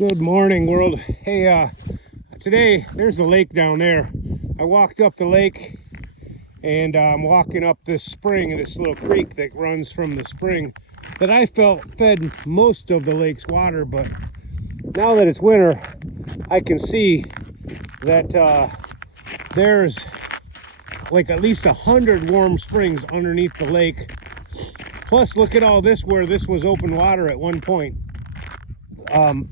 Good morning, world. Hey, today there's the lake down there. I walked up the lake and I'm walking up this spring, this little creek that runs from the spring that I felt fed most of the lake's water. But now that it's winter, I can see that there's like at least 100 warm springs underneath the lake. Plus, look at all this where this was open water at one point.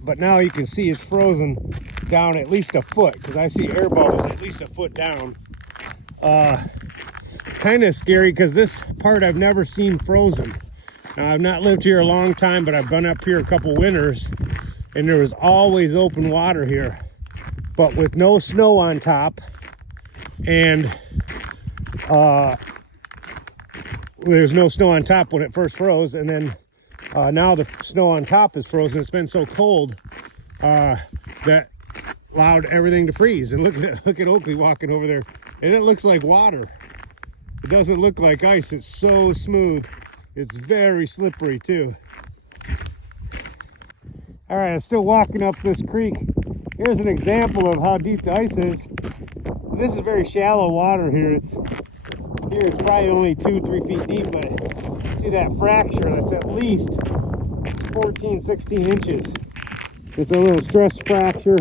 But now you can see it's frozen down at least a foot, because I see air bubbles at least a foot down. Kind of scary because this part I've never seen frozen. Now, I've not lived here a long time, but I've been up here a couple winters and there was always open water here, but with no snow on top. And there's no snow on top when it first froze, and then now the snow on top is frozen. It's been so cold that allowed everything to freeze. And look at Oakley walking over there, and it looks like water. It doesn't look like ice. It's so smooth. It's very slippery too. All right, I'm still walking up this creek. Here's an example of how deep the ice is. This is very shallow water here. It's probably only 2-3 feet deep, but see that fracture? That's at least 14-16 inches. It's a little stress fracture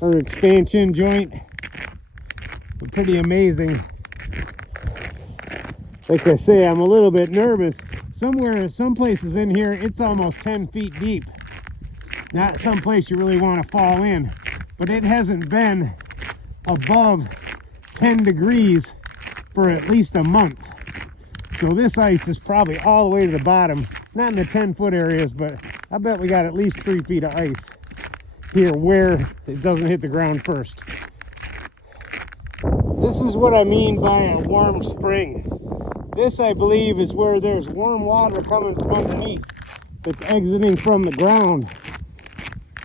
or expansion joint. But pretty amazing. Like I say, I'm a little bit nervous. Some places in here, it's almost 10 feet deep. Not some place you really want to fall in, but it hasn't been above 10 degrees for at least a month. So this ice is probably all the way to the bottom. Not in the 10-foot areas, but I bet we got at least 3 feet of ice here where it doesn't hit the ground first. This is what I mean by a warm spring. This, I believe, is where there's warm water coming from underneath that's exiting from the ground.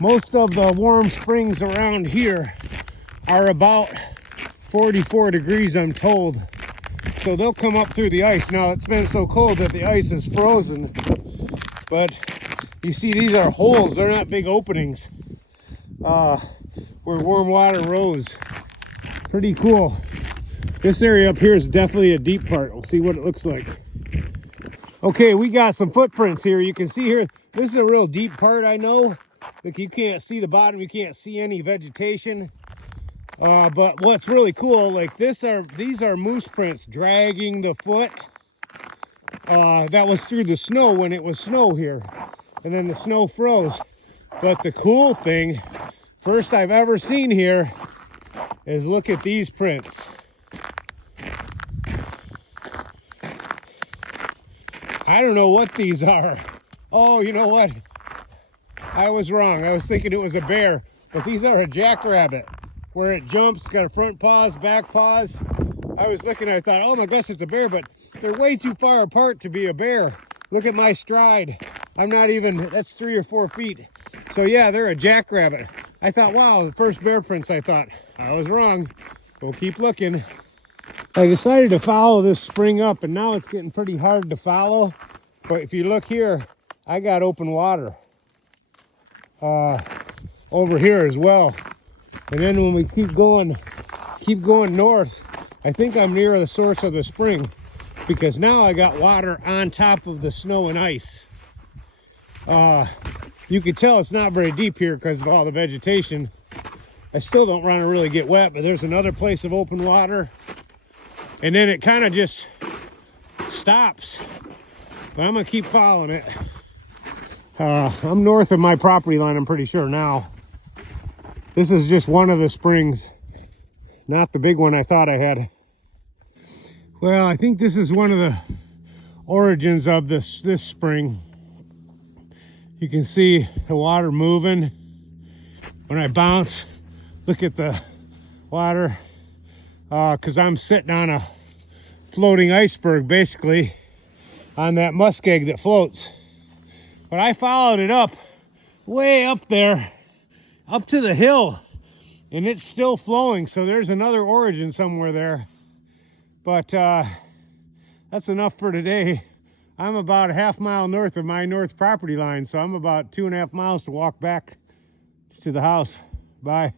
Most of the warm springs around here are about 44 degrees, I'm told. So they'll come up through the ice. Now, it's been so cold that the ice is frozen. But you see, these are holes. They're not big openings where warm water rose. Pretty cool. This area up here is definitely a deep part. We'll see what it looks like. Okay, we got some footprints here. You can see here, this is a real deep part, I know. Like, you can't see the bottom. You can't see any vegetation. But what's really cool, like these are moose prints dragging the foot. That was through the snow when it was snow here. And then the snow froze. But the cool thing, first I've ever seen here, is look at these prints. I don't know what these are. Oh, you know what? I was wrong. I was thinking it was a bear. But these are a jackrabbit, where it jumps, got a front paws, back paws. I was looking, I thought, oh my gosh, it's a bear, but they're way too far apart to be a bear. Look at my stride. I'm not even, that's 3 or 4 feet. So yeah, they're a jackrabbit. I thought, wow, the first bear prints, I thought. I was wrong. We'll keep looking. I decided to follow this spring up, and now it's getting pretty hard to follow. But if you look here, I got open water over here as well. And then when we keep going north, I think I'm near the source of the spring, because now I got water on top of the snow and ice. You can tell it's not very deep here because of all the vegetation. I still don't want to really get wet, but there's another place of open water. And then it kind of just stops. But I'm going to keep following it. I'm north of my property line, I'm pretty sure now. This is just one of the springs, not the big one I thought I had. Well, I think this is one of the origins of this spring. You can see the water moving. When I bounce, look at the water. Because I'm sitting on a floating iceberg, basically, on that muskeg that floats. But I followed it up, way up there, up to the hill, and it's still flowing. So there's another origin somewhere there. But that's enough for today. I'm about a half mile north of my north property line, so I'm about 2.5 miles to walk back to the house. Bye.